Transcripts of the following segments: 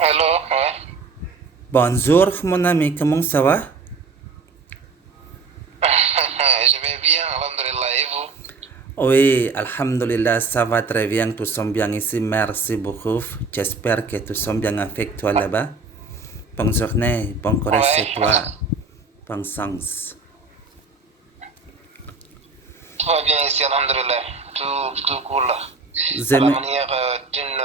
Allô, ouais. Bonjour mon ami, comment ça va? Je vais bien, alhamdulillah, et vous? Oui, Alhamdulillah, ça va très bien, tout sommes bien ici, merci beaucoup. J'espère que tout sommes bien avec toi là-bas. Bonne journée, bon courage Ouais, chez toi, bon sens. tout va bien ici, alhamdulillah. Tout cool. À la J'aime- manière d'une...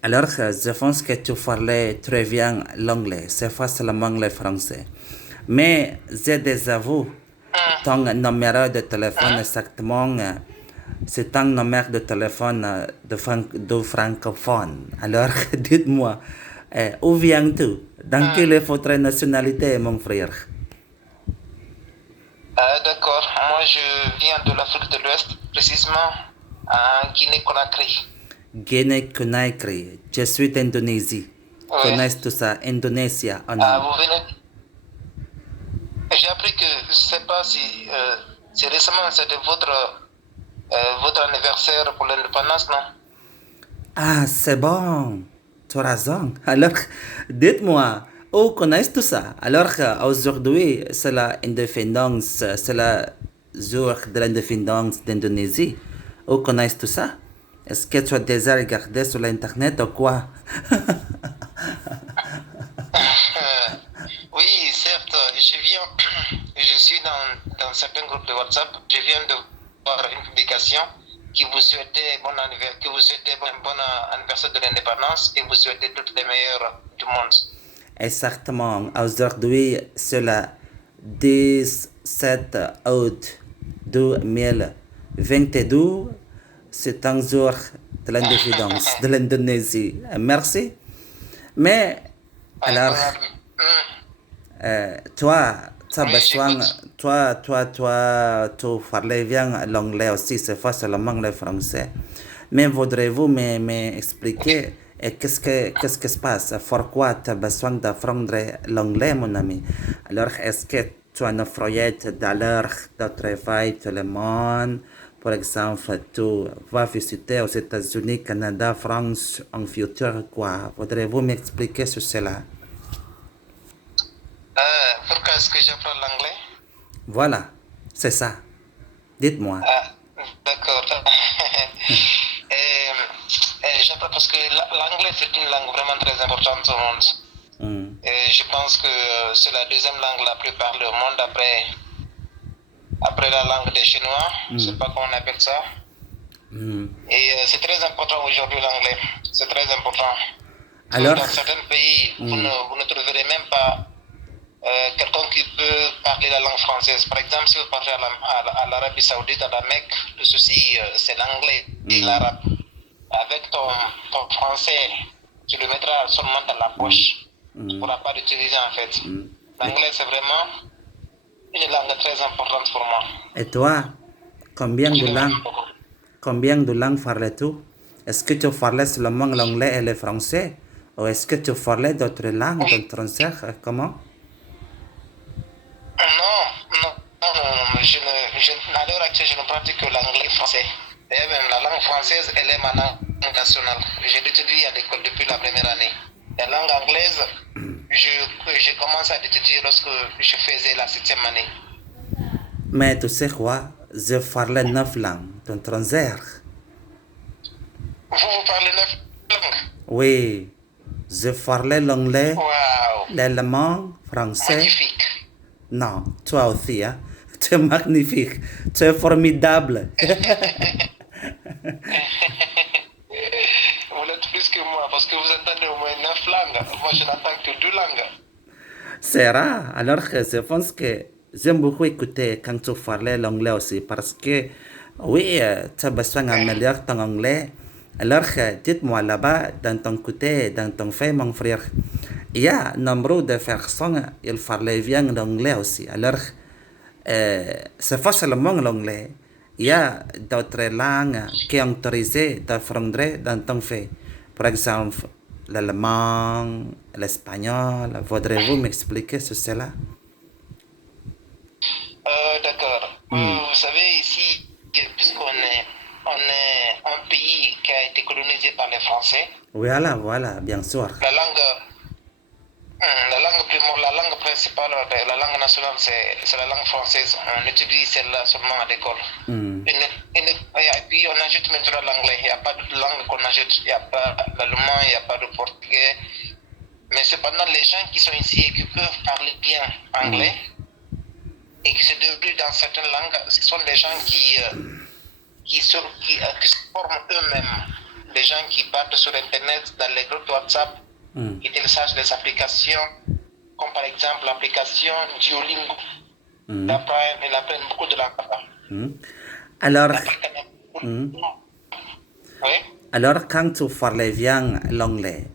Alors, je pense que tu parlais très bien l'anglais, c'est pas seulement le français. Mais je désavoue, ton numéro de téléphone Hein? exactement, c'est un numéro de téléphone de francophone. Alors, dites-moi, où viens-tu? Dans quelle est votre nationalité, mon frère? D'accord, moi je viens de l'Afrique de l'Ouest, précisément en Guinée-Conakry. Guinée-Conakry. Je suis d'Indonésie. Ouais. Connais-tu ça? Indonésie, en Ah, homme. vous venez... J'ai appris que, je sais pas si c'est récemment, c'était votre anniversaire pour l'indépendance, non? Ah, c'est bon. Tu as raison. Alors, dites-moi, où connais-tu ça? Alors, aujourd'hui, c'est l'indépendance, c'est le jour de l'indépendance d'Indonésie. Où connais-tu ça? Est-ce que tu as déjà regardé sur l'Internet ou quoi? Oui, certes, je viens, je suis dans certains groupes de WhatsApp, je viens de voir une publication qui vous souhaitait bon anniversaire, que vous souhaitait bon anniversaire de l'indépendance et vous souhaitez toutes les meilleures du monde. Exactement. Aujourd'hui, c'est le 17 août 2022. C'est un jour de l'indépendance de l'Indonésie. Merci. Mais, alors, toi, tu as Oui, besoin, j'écoute. tu parlais bien l'anglais aussi, c'est pas seulement le français. Mais voudrez-vous m'expliquer qu'est-ce qui se passe? Pourquoi tu as besoin d'apprendre l'anglais, mon ami? Alors, est-ce que tu as une projet d'aller de travail tout le monde? Par exemple, tu vas visiter aux États-Unis, Canada, France en futur, quoi? Voudrez-vous m'expliquer sur cela? Pourquoi est-ce que j'apprends l'anglais? Voilà, c'est ça. Dites-moi. Ah, d'accord. Et, j'apprends parce que l'anglais c'est une langue vraiment très importante au monde. Hmm, Et je pense que c'est la deuxième langue la plus parlée au monde après la langue des Chinois. Je sais hmm, pas comment on appelle ça. hmm. Et c'est très important aujourd'hui l'anglais. C'est très important. Que Alors, dans certains pays, hmm, vous ne trouverez même pas quelqu'un qui peut parler la langue française. Par exemple, si vous parlez à l'Arabie Saoudite, à la Mecque, le souci, c'est l'anglais et hmm, l'arabe. Avec ton français, tu le mettras seulement dans la hmm, poche. Tu ne hmm, pourras pas l'utiliser en fait. hmm. L'anglais, c'est vraiment une langue très importante pour moi. Et toi, Je l'aime beaucoup. combien de langues parles-tu? Est-ce que tu parlais seulement l'anglais et le français? Ou est-ce que tu parlais d'autres langues, Oui. d'autres? Comment? Non, non, non, non, à l'heure actuelle, je ne pratique que l'anglais et le français. Et même la langue française, elle est ma langue nationale. Je l'étudie à l'école depuis la première année. La langue anglaise, je, j'ai commencé à l'étudier lorsque je faisais la septième année. Mais tu sais quoi? Je parlais 9 langues étrangères. Vous parlez neuf langues? Oui, je parlais l'anglais, Waouh, l'allemand, français. magnifique. Non, toi aussi, hein? Tu es magnifique, tu es formidable. Vous l'êtes plus que moi parce que vous entendez au moins neuf langues. Moi, je n'entends que deux langues. C'est rare. Alors que je pense que j'aime beaucoup écouter quand tu parlais l'anglais aussi parce que, oui, tu as besoin d'améliorer ton anglais. Alors que, dites-moi là-bas, dans ton côté, dans ton fait, mon frère, il y a nombre de personnes, ils parlaient bien l'anglais aussi. Alors, c'est pas seulement l'anglais. Il y a d'autres langues qui sont autorisées d'apprendre dans ton fait. Par exemple, l'allemand, l'espagnol. Voudrez-vous m'expliquer sur cela? D'accord. Hmm. Vous savez, ici, puisqu'on est un pays qui a été colonisé utilisée par les Français. Voilà, bien sûr. La langue principale, la langue nationale, c'est la langue française. On utilise celle-là seulement à l'école. Et puis on ajoute maintenant l'anglais. Il n'y a pas de langue qu'on ajoute. Il n'y a pas l'allemand, il n'y a pas de portugais. Mais cependant, les gens qui sont ici et qui peuvent parler bien anglais et qui se débrouillent dans certaines langues, ce sont des gens qui se forment eux-mêmes. Des gens qui partent sur Internet, dans les groupes WhatsApp, qui téléchargent des applications, comme par exemple l'application Duolingo. Ils apprennent beaucoup de langues. Alors, Oui. alors, quand tu parles bien l'anglais,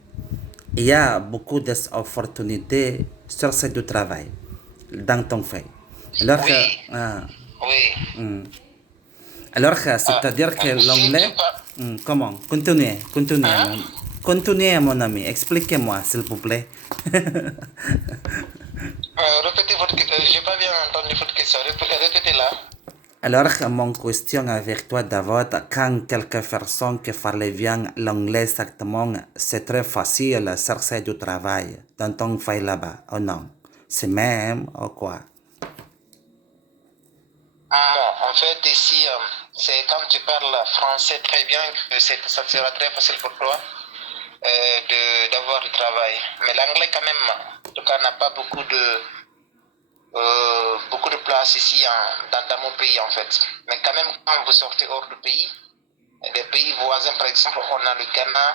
il y a beaucoup d'opportunités sur ce du travail dans ton fait. Alors, Oui. alors c'est-à-dire que l'anglais... Comment? Continuez, mon ami. Expliquez-moi, s'il vous plaît. Répétez votre question. Je n'ai pas bien entendu votre question. Répétez-la. Alors, mon question avec toi, David, quand quelques personnes qui parlent bien l'anglais exactement, c'est très facile de chercher du travail dans ton fait là-bas, ou non? C'est même, ou quoi? En fait, ici, c'est quand tu parles français très bien que ça sera très facile pour toi d'avoir du travail. Mais l'anglais, quand même, en tout cas, n'a pas beaucoup de place ici dans mon pays, en fait. Mais quand même, quand vous sortez hors du pays, des pays voisins, par exemple, on a le Ghana,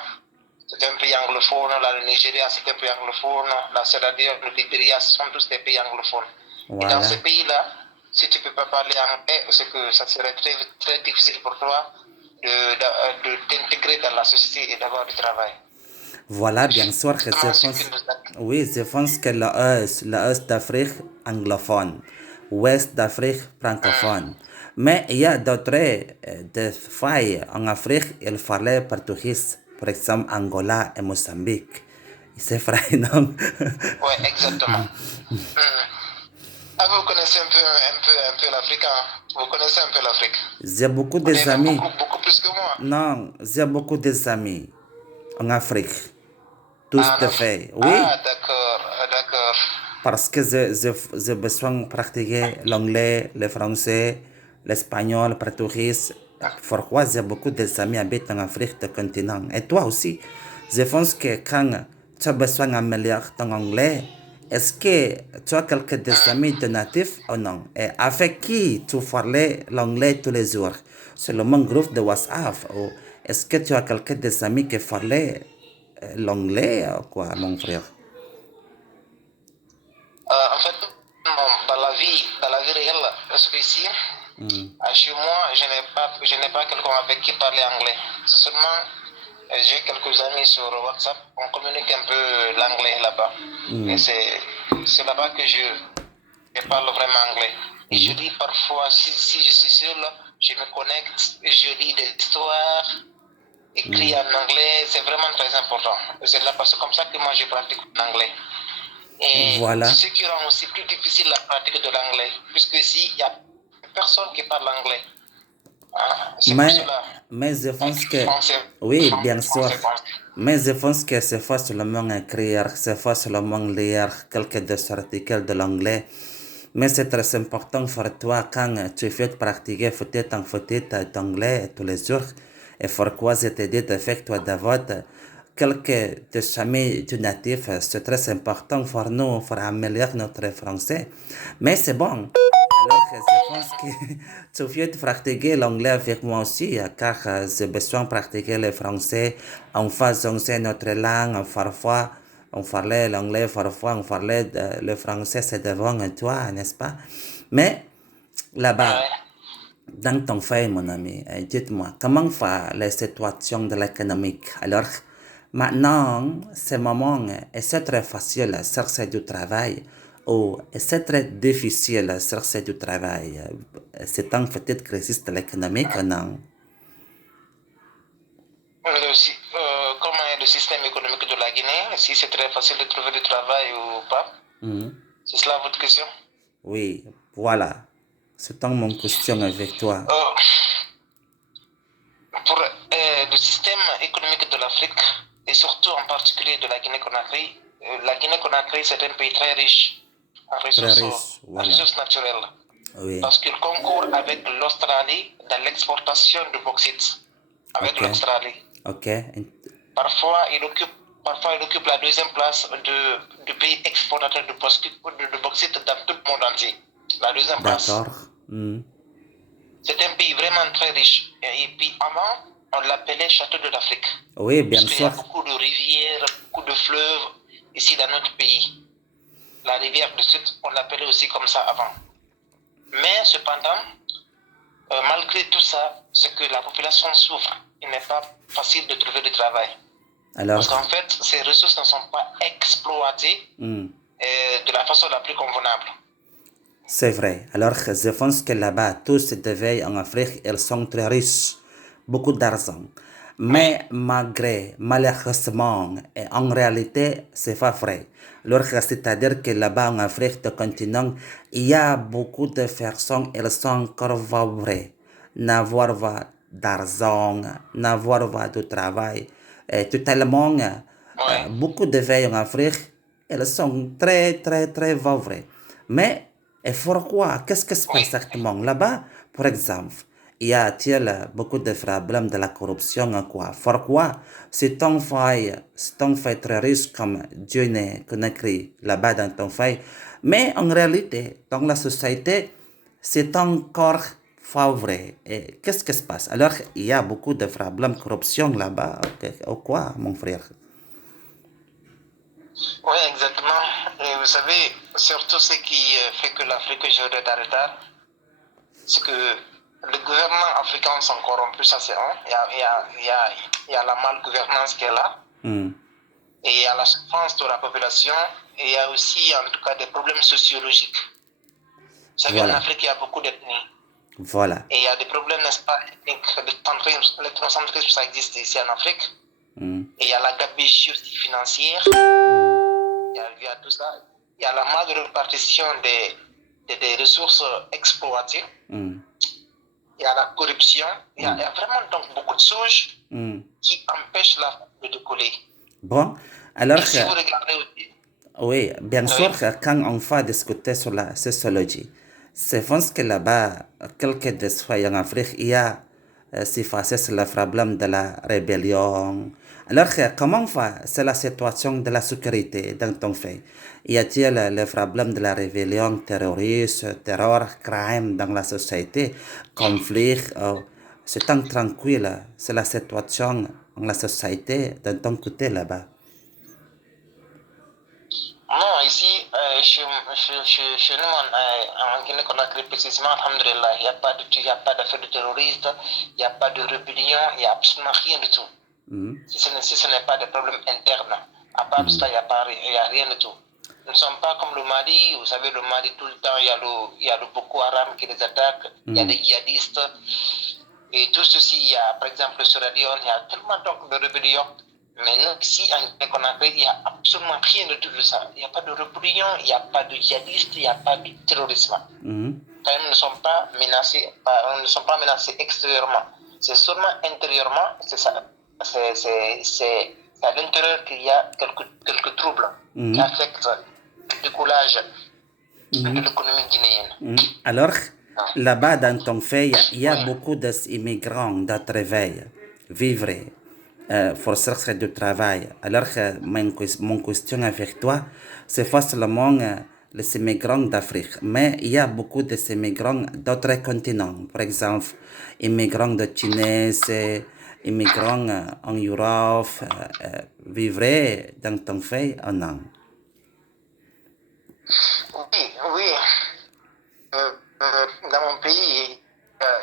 c'est un pays anglophone, le Nigeria, c'est un pays anglophone, la Sierra Leone, le Libéria, ce sont tous des pays anglophones. Voilà. Et dans ces pays-là, si tu ne peux pas parler anglais, c'est que ça serait très, très difficile pour toi de t'intégrer dans la société et d'avoir du travail. Voilà, bien sûr que je pense que l'Est d'Afrique anglophone, Ouest d'Afrique francophone. Mais il y a d'autres des failles en Afrique, il fallait portugais, par exemple Angola et Mozambique. C'est vrai, non? Oui, exactement. Vous connaissez un peu l'Afrique, hein? Vous connaissez un peu l'Afrique? J'ai beaucoup d'amis. Beaucoup plus que moi. Non, j'ai beaucoup d'amis en Afrique. Tous de fait, oui. Ah, d'accord. Parce que j'ai besoin de pratiquer l'anglais, le français, l'espagnol, le portugais. Pourquoi j'ai beaucoup d'amis habitent en Afrique du continent. Et toi aussi. Je pense que quand tu as besoin d'améliorer ton anglais, est-ce que tu as quelques amis de natifs ou non? Et avec qui tu parlais l'anglais tous les jours? C'est le même groupe de WhatsApp? Ou est-ce que tu as quelques amis qui parlaient l'anglais ou quoi, mon frère? En fait, dans la vie réelle, parce que ici, chez moi, je n'ai pas quelqu'un avec qui parler anglais. C'est seulement, j'ai quelques amis sur WhatsApp, on communique un peu l'anglais là-bas. Et c'est là-bas que je parle vraiment anglais. Et je lis parfois, si je suis seul, je me connecte, je lis des histoires, écrits en anglais, c'est vraiment très important. C'est là parce que comme ça que moi je pratique l'anglais. Et voilà. ce qui rend aussi plus difficile la pratique de l'anglais, puisque ici, il n'y a personne qui parle anglais. Mais je pense que... Oui, bien sûr. Mais je pense que c'est facilement écrire, c'est facilement lire quelques des articles de l'anglais. Mais c'est très important pour toi quand tu fais pratiquer peut-être anglais tous les jours. Et pourquoi je te dis de faire toi d'avoir quelques des amis du natif, c'est très important pour nous, pour améliorer notre français. Mais c'est bon. Alors que je pense que tu viens de pratiquer l'anglais avec moi aussi, car j'ai besoin de pratiquer le français en faisant notre langue. Parfois, on parlait l'anglais, parfois on parlait le français, c'est devant toi, n'est-ce pas? Mais là-bas, dans ton fait, mon ami, dites-moi, comment va la situation de l'économique? Alors, maintenant, ce moment, est-ce très facile de chercher du travail ou c'est très difficile de chercher du travail? C'est un petite crise de l'économique, non? Comment est le système économique de la Guinée? Si c'est très facile de trouver du travail ou pas? C'est cela votre question? Oui, voilà. C'est mon question avec toi. pour le système économique de l'Afrique, et surtout en particulier de la Guinée-Conakry, la Guinée-Conakry, c'est un pays très riche Très riche, en voilà. ressources naturelles, Oui, parce qu'il concourt avec l'Australie dans l'exportation de bauxite, avec ok, l'Australie. ok, Parfois, il occupe la deuxième place du pays exportateur de bauxite dans tout le monde entier. La deuxième place. d'accord. Hmm. C'est un pays vraiment très riche. Et puis avant, on l'appelait Château de l'Afrique. Oui, Parce bien qu'il y a sûr. beaucoup de rivières, beaucoup de fleuves ici dans notre pays. La rivière du Sud, on l'appelait aussi comme ça avant. Mais cependant, malgré tout ça, c'est que la population souffre. Il n'est pas facile de trouver du travail. Alors, Parce qu'en fait, ces ressources ne sont pas exploitées de la façon la plus convenable. c'est vrai. Alors, je pense que là-bas, tous se réveillent en Afrique, ils sont très riches, beaucoup d'argent. Mais malheureusement, et en réalité, c'est pas vrai. Alors, c'est-à-dire que là-bas, en Afrique, le continent, il y a beaucoup de personnes, elles sont encore pauvres, n'avoir pas d'argent, n'avoir pas de travail. Et totalement, Oui, beaucoup de veilles en Afrique, elles sont très, très, très pauvres. Mais et pourquoi? Qu'est-ce qui se passe oui, exactement là-bas? Par exemple, y a-t-il beaucoup de problèmes de la corruption ou quoi? Pourquoi? C'est un fait très riche comme Dieu n'est qu'on écrit là-bas dans ton fait. Mais en réalité, dans la société, c'est encore pauvre. Et qu'est-ce qui se passe? Alors, il y a beaucoup de problèmes de corruption là-bas. Ou quoi, mon frère? oui, exactement. Et vous savez, surtout ce qui fait que l'Afrique joue de retard, c'est que les gouvernements africains sont corrompus, ça c'est un. Il y a la malgouvernance qui est là, Hmm. et il y a la souffrance de la population, et il y a aussi en tout cas des problèmes sociologiques. Vous savez, en Voilà, Afrique, il y a beaucoup d'ethnies. voilà. Et il y a des problèmes, n'est-ce pas, ethniques. L'ethnocentrisme, ça existe ici en Afrique. Hmm. Et il y a la gabegie aussi financière. Il y a tout ça. Il y a la mal répartition des ressources exploitées. Hmm. Il y a la corruption. Il y a vraiment donc beaucoup de choses Hmm. qui empêchent la de décoller. Bon, alors, Et si vous regardez aussi, oui, bien sûr, oui, quand on va discuter sur la sociologie, c'est pense que là-bas, quelques des fois en Afrique, il y a, si c'est le problème de la rébellion. Alors, comment va, c'est la situation de la sécurité dans ton fait? Y a-t-il le problème de la rébellion terroriste, terror, crime dans la société, conflit, c'est tant tranquille, c'est la situation dans la société de ton côté là-bas? non, ici, chez nous, en Guinée-Conakry, précisément, alhamdoulilah, il n'y a pas d'affaires de terroristes, il n'y a pas de rébellion, il n'y a absolument rien du tout. Si ce n'est pas des problèmes internes, à part ça, il n'y a rien du tout. Nous ne sommes pas comme le Mali, vous savez, le Mali, tout le temps, il y a le Boko Haram qui les attaque, il y a des djihadistes, et tout ceci, il y a, par exemple, sur Sierra Leone, il y a tellement donc de rébellions. Mais nous, ici, en Guinée-Conakry, il n'y a absolument rien de tout ça. Il n'y a pas de rébellion, il n'y a pas de djihadistes, il n'y a pas de terrorisme. Quand même, nous ne sommes pas menacés, nous ne sommes pas menacés extérieurement. C'est seulement intérieurement, c'est ça. C'est à l'intérieur qu'il y a quelques troubles qui affectent le décollage de l'économie guinéenne. Alors, Ah. là-bas, dans ton pays, il y a Oui. beaucoup d'immigrants de travail, vivre, pour chercher du travail. Alors, mon question avec toi, c'est pas seulement les immigrants d'Afrique, mais il y a beaucoup d'immigrants d'autres continents. Par exemple, immigrants de Chine, immigrants en Europe, vivre dans ton pays ou non? Oui, oui. Dans mon pays,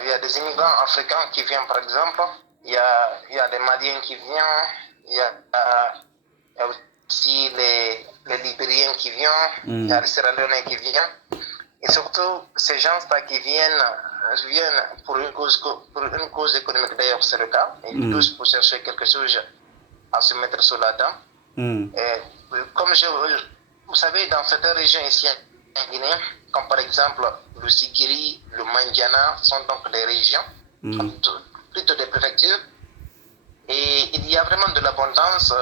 il y a des immigrants africains qui viennent, par exemple. Il y a des Maliens qui viennent. Il y a aussi les Libériens qui viennent. Il y a les Sierra Leonais qui viennent. Et surtout, ces gens-là qui viennent pour une cause économique. D'ailleurs, c'est le cas. Ils tous pour chercher quelque chose à se mettre sous la dent. Et comme vous savez, dans certaines régions ici en Guinée, comme par exemple le Sigiri, le Mandiana, sont donc des régions plutôt des préfectures. Et il y a vraiment de l'abondance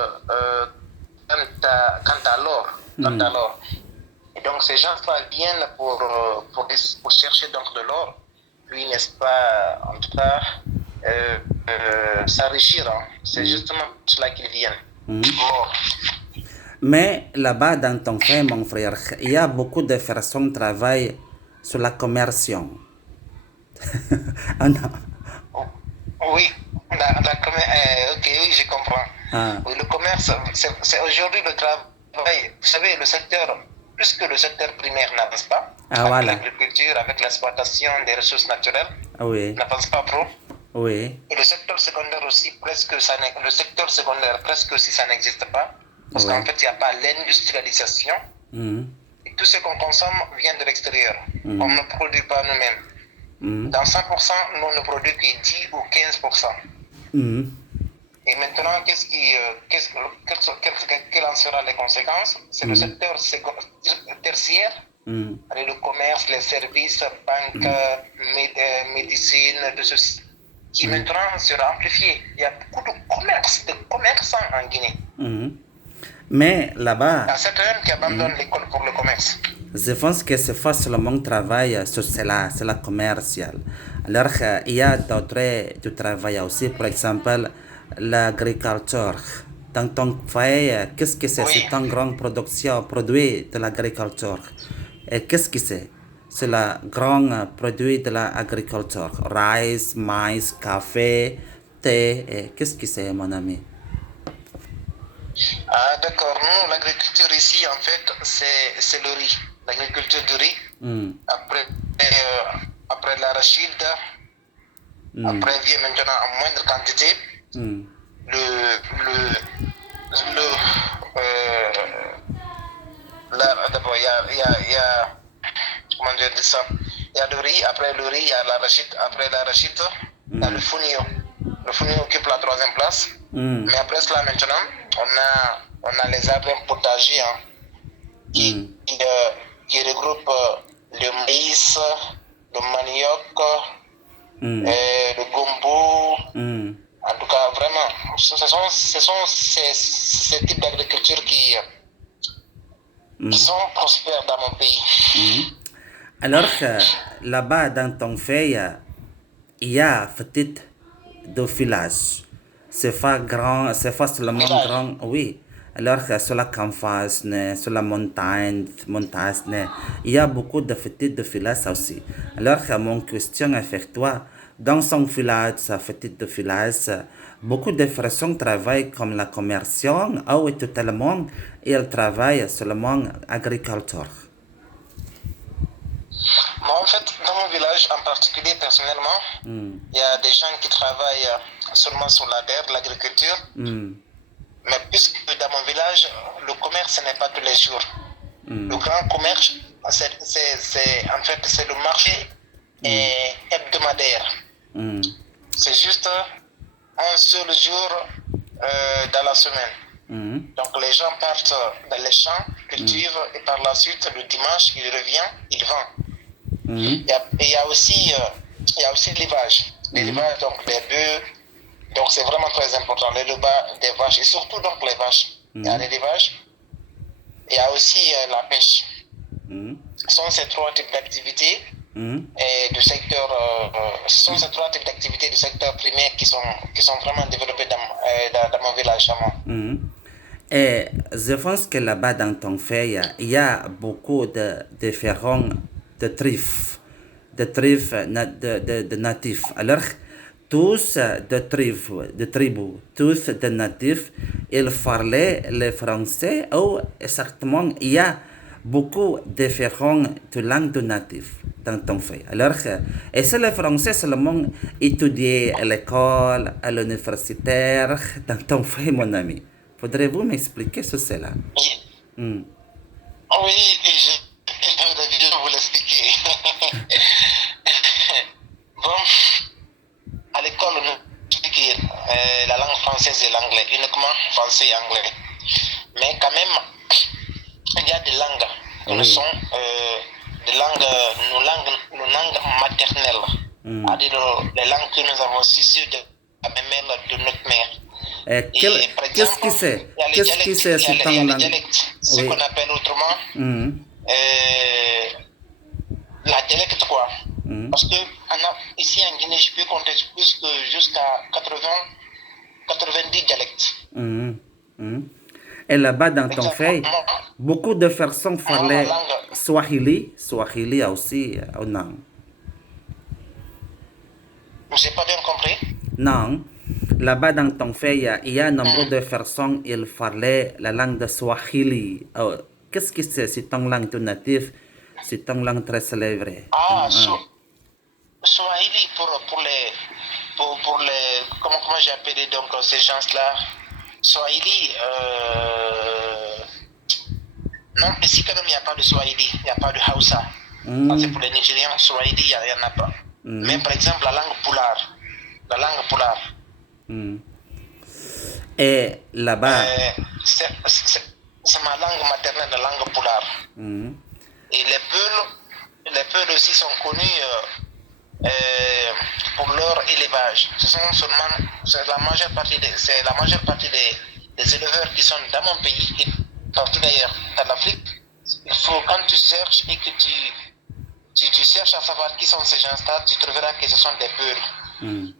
quant à l'or. Et donc ces gens-là viennent pour chercher donc de l'or, puis n'est-ce pas, en tout cas, s'enrichir. Hein. C'est justement cela qu'ils viennent. L'or. Mais là-bas, dans ton fait, mon frère, il y a beaucoup de personnes qui travaillent sur la conversion. Ah non. Oui, ok, oui, je comprends. Oui, le commerce, c'est aujourd'hui le travail. Vous savez, le secteur, plus que le secteur primaire n'avance pas, avec voilà. l'agriculture, avec l'exploitation des ressources naturelles, Oui. n'avance pas trop. Oui. Et le secteur secondaire aussi, presque aussi, ça n'existe pas. Parce qu'en fait, il n'y a pas l'industrialisation. Et tout ce qu'on consomme vient de l'extérieur. On ne produit pas nous-mêmes. Dans 100%, nous ne produisons que 10 ou 15%. Et maintenant, quelles en seront les conséquences? C'est le secteur tertiaire, le commerce, les services, banques, médecine, tout ceci, qui maintenant sera amplifié. Il y a beaucoup de commerçants en Guinée. Mais là-bas, il y a certains qui abandonnent l'école pour le commerce. Je pense que c'est pas seulement le travail sur cela, c'est la commercial. Alors, il y a d'autres du travail aussi, par exemple, l'agriculture. Dans ton foyer, qu'est-ce que c'est? C'est une grande production, produit de l'agriculture. Et qu'est-ce que c'est? C'est le grand produit de l'agriculture. Rice, maïs, café, thé. Et qu'est-ce que c'est, mon ami? Ah, d'accord. Nous, l'agriculture ici, en fait, c'est le riz. L'agriculture du riz. Après l'arachide, après vient maintenant en moindre quantité. D'abord, il y a comment je dis ça? Il y a le riz, après le riz, il y a l'arachide, après l'arachide, il y a le fonio. Le fonio occupe la 3e place. Mais après cela, maintenant, on a les arbres potagers qui regroupent le maïs, le manioc, le gombo. En tout cas, vraiment, ce sont ces types d'agriculture qui sont prospères dans mon pays. Alors que là-bas, dans ton pays, il y a petit de village. C'est pas grand, c'est pas seulement grand, oui. Alors que sur la campagne, sur la montagne, il y a beaucoup de petits villages aussi. Alors que mon question avec toi, dans son village, sa petite village, beaucoup de personnes travaillent comme la commerciante ou totalement, ils travaillent seulement agriculture. Moi, en fait, dans mon village en particulier, personnellement, il y a des gens qui travaillent seulement sur la terre, l'agriculture. Mais puisque dans mon village, le commerce n'est pas tous les jours. Le grand commerce, c'est le marché hebdomadaire. C'est juste un seul jour dans la semaine. Donc les gens partent dans les champs, cultivent et par la suite, le dimanche, ils reviennent, ils vendent. Il y a aussi l'élevage. L'élevage, donc des bœufs. Donc c'est vraiment très important, l'élevage des vaches et surtout donc les vaches. Il y a l'élevage, il y a aussi la pêche. Ce sont ces 3 types d'activités et du secteur. Ce sont ces 3 types d'activités du secteur primaire qui sont vraiment développées dans mon village. Et je pense que là-bas dans ton pays, il y a beaucoup de différents de tribus, de natifs. Alors, tous de tribus, tous de natifs, ils parlaient le français ou certainement il y a beaucoup de différentes langues de natifs dans ton pays. Alors, et c'est le français seulement étudié à l'école, à l'universitaire, dans ton pays, mon ami. Faudrait-vous m'expliquer sur cela? Oui, je vais vous l'expliquer. Bon, à l'école, on explique la langue française et l'anglais, uniquement français et anglais. Mais quand même, il y a des langues qui sont nos langues maternelles, c'est-à-dire les langues que nous avons sues même mère de notre mère. Et Et par qu'est-ce qui exemple, c'est? il y a les Qu'est-ce qui dialectes, c'est il y a si les, ton il y a les langue? dialectes, ce Oui. qu'on appelle autrement Mhm. la dialecte quoi. Mhm. Parce que ici en Guinée, je peux compter jusqu'à 90 dialectes. Mhm. Mhm. Et là-bas, dans Par ton exemple, pays, beaucoup de personnes moi, ma parlaient langue, Swahili. Swahili aussi, non. j'ai pas bien compris. Non. Là-bas, dans ton pays, il y a un nombre Hmm. de personnes qui parlaient la langue de Swahili. Qu'est-ce que c'est? C'est ton langue tout native. C'est ton langue très célèbre. Ah, Swahili pour les, comment j'ai appelé donc ces gens-là. Swahili, non, ici quand même il n'y a pas de Swahili, il n'y a pas de Hausa. Ça c'est Mhm. pour les Nigériens, Swahili, il n'y en a pas. Mais Mhm. par exemple la langue Poulard, Mhm. Et là-bas, c'est ma langue maternelle, la langue Poulard. mhm. Et les Peuls aussi sont connus pour leur élevage. Ce sont seulement, c'est la majeure partie des éleveurs qui sont dans mon pays et partout d'ailleurs dans l'Afrique. Il faut, quand tu cherches et que tu cherches à savoir qui sont ces gens-là, tu trouveras que ce sont des Peuls. Mhm.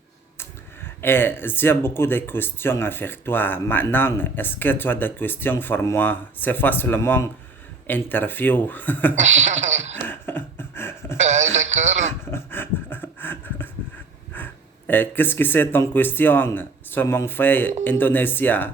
Et j'ai beaucoup de questions à faire toi. Maintenant, est-ce que tu as des questions pour moi? C'est pas seulement interview. D'accord. Qu'est-ce que c'est ton question sur mon fait Indonésia?